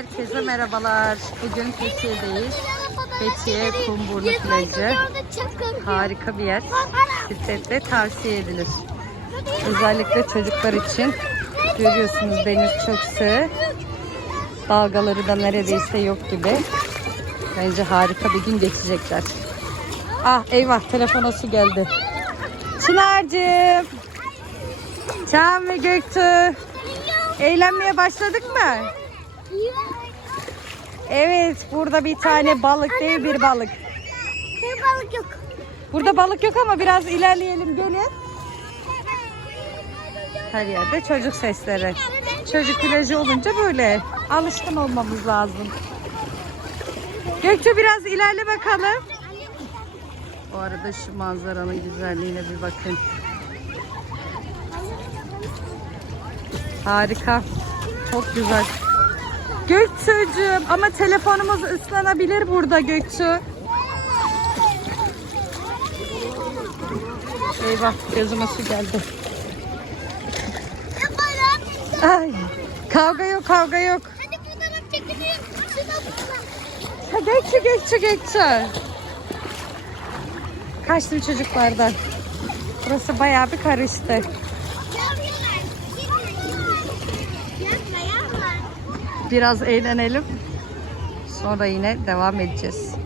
Herkese merhabalar. Bugün Fethiye'deyiz. Fethiye Kumburnu Plajı. Harika bir yer. Kesinlikle tavsiye edilir. Özellikle çocuklar için. Görüyorsunuz deniz çok sığ. Dalgaları da neredeyse yok gibi. Bence harika bir gün geçecekler. Ah eyvah telefona su geldi. Çınar'cığım. Çağan ve Göktuğ. Eğlenmeye başladık mı? Evet burada bir tane balık değil bir balık. Bir balık yok. Burada balık yok ama biraz ilerleyelim gelin. Her yerde çocuk sesleri. Çocuk plajı olunca böyle alışkın olmamız lazım. Gökçe biraz ilerle bakalım. Bu arada şu manzaranın güzelliğine bir bakın. Harika. Çok güzel. Gökçe'cüğüm ama telefonumuz ıslanabilir burada Gökçe. Eyvah gözüme su geldi. Ay, kavga yok kavga yok. Hadi fotoğraf çekelim. Gökçe Gökçe Gökçe. Kaçtım çocuklardan. Burası bayağı bir karıştı. Biraz eğlenelim. Sonra yine devam edeceğiz.